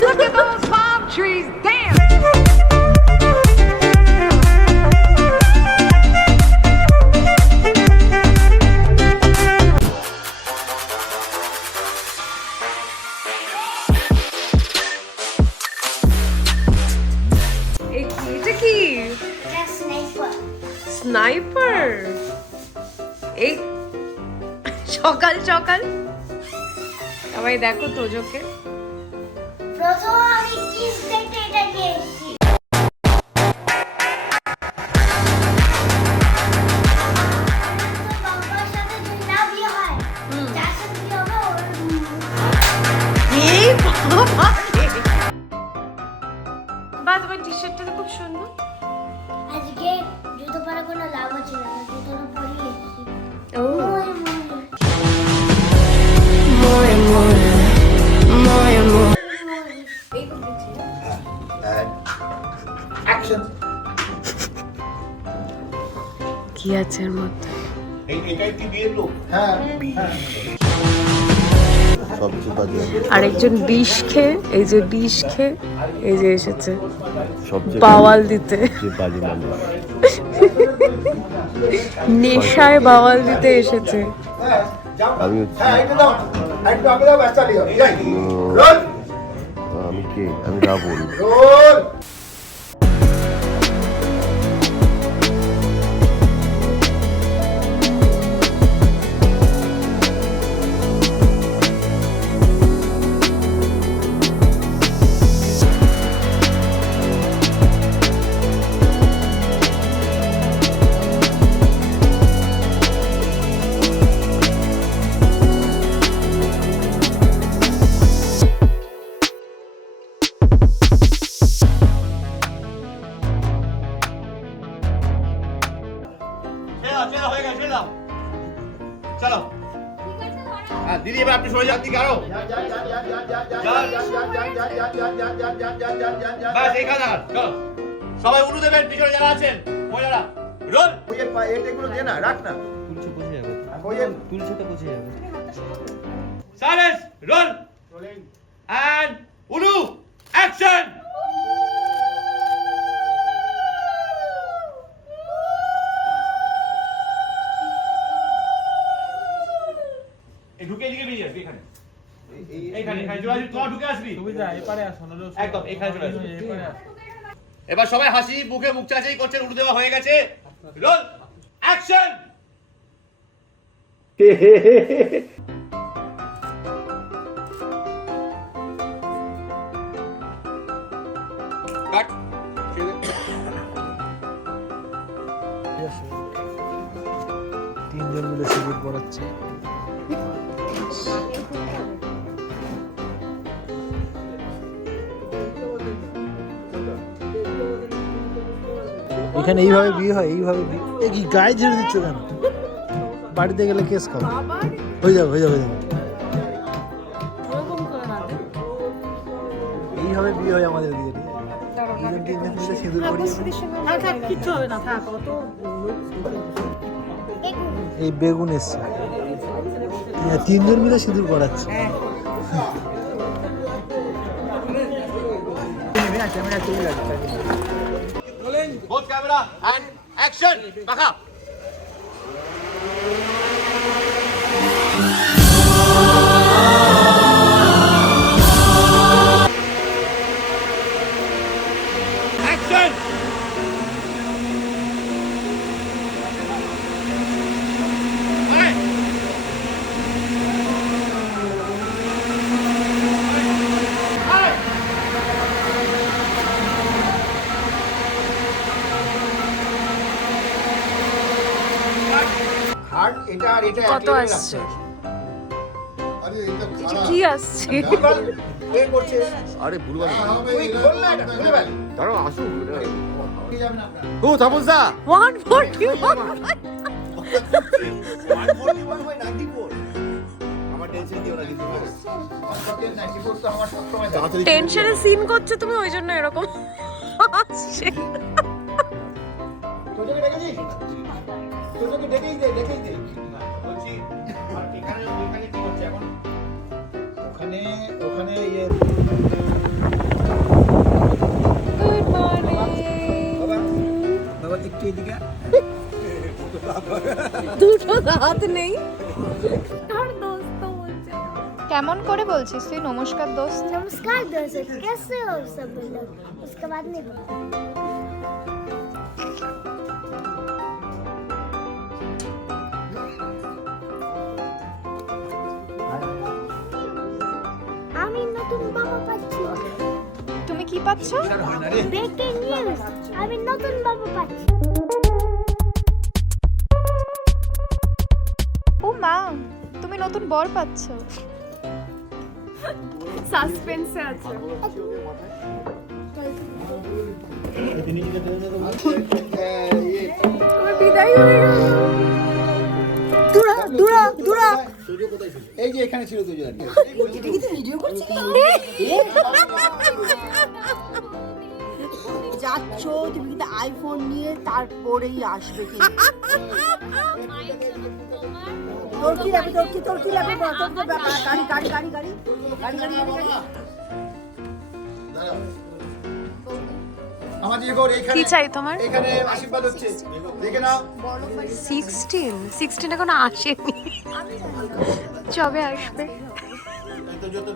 Look at those palm trees. Damn. এটা কি? Sniper. এই সকাল সকাল সবাই দেখো তোজোকে। প্রথম আমি কিস দেখতে এটা নিয়ে এসেছি। বাবার সাথে যদি না বিয়ে হয়, যার সাথে বিয়ে হবে ওর এই বাবা রে। বা তোমার টি-শার্টটা খুব সুন্দর। আজকে জুতো পরে কোনো লাভ হচ্ছে না, জুতোটা পরিয়ে এসেছি। ও কি আছে এর মধ্যে? আরেকজন বিষ খেয়ে এই যে বিষ খেয়ে এই যে এসেছে বাওয়াল দিতে, নেশায় বাওয়াল দিতে এসেছে। আমি কে? আমি রাবণ। চলো দিদি এবার আপনি সরে যান দিকে আরো বাস এখানে দাঁড়ান। চলো সবাই উঠু দেবেন পিছনে যারা আছেন মহিলারা। রোল এগুলো দে না, রাখ না। সাইলেন্স রোল এন্ড উলু অ্যাকশন। ঢুকে এদিকে বেরিয়ে আসবি এখানে এইখানে জোরাজুরি তোরা ঢুকে আসবি তুমি যা এপারে আসো না একদম এখানে চলে আসবি এপারে আসো। এবার সবাই হাসি মুখে মুখ চাচাই করছেন। উঠে দেওয়া হয়ে গেছে। Roll action. কাট। তিনজন মিলে সিভিল পড়াচ্ছে। এখানে এইভাবে বিয়ে হয়, এইভাবে বিয়ে। এ কি গায়ে ঝেড়ে দিচ্ছ কেন? বাড়িতে গেলে কেস খাও। হয়ে যাবে হয়ে যাবে। এইভাবে বিয়ে হয় আমাদের দিকে। তিনজন মিলে সিঁদুর পরিয়ে কিচ্ছু হবে না, থাক অত। এই বেগুন এসছে, তিনজন মিলে সিঁদুর পড়াচ্ছে। Both camera and action. বাঁকা অ্যাকশন। এটা আর এটা কত আসছে? কি আসছে? আরে ভুলবার দাঁড়াও আসুক। ও তাপসদা 141 টেনশনে সিন করছো তুমি, ওই জন্য এরকম আসছে। ওখানে দুটো দাঁত নেই। কেমন করে বলছিস তুই নমস্কার দোস্ত? नमस्कार दोस्तों, कैसे हो सब लोग? उसके बाद नहीं बोला। আমি নতুন বাবা পাচ্ছি। তুমি কি পাচ্ছ? ব্রেকিং নিউজ, আমি নতুন বাবা পাচ্ছি। ও মা, তুমি নতুন বর পাচ্ছ। সাসপেন্সে আছে। তোমার বিদায় হয়ে গেল। দূরা এই যে এখানে ছিল দুজন যাচ্ছ তুমি কিন্তু আইফোন নিয়ে তারপরেই আসবে কিন্তু তোর কি লাগবে বল, তোর তো গাড়ি আমার যে ঘর কি চাই তোমার? এখানে আশীর্বাদ হচ্ছে দেখে নাও 16 এখনো আসেনি। যবে আসবে। তো যত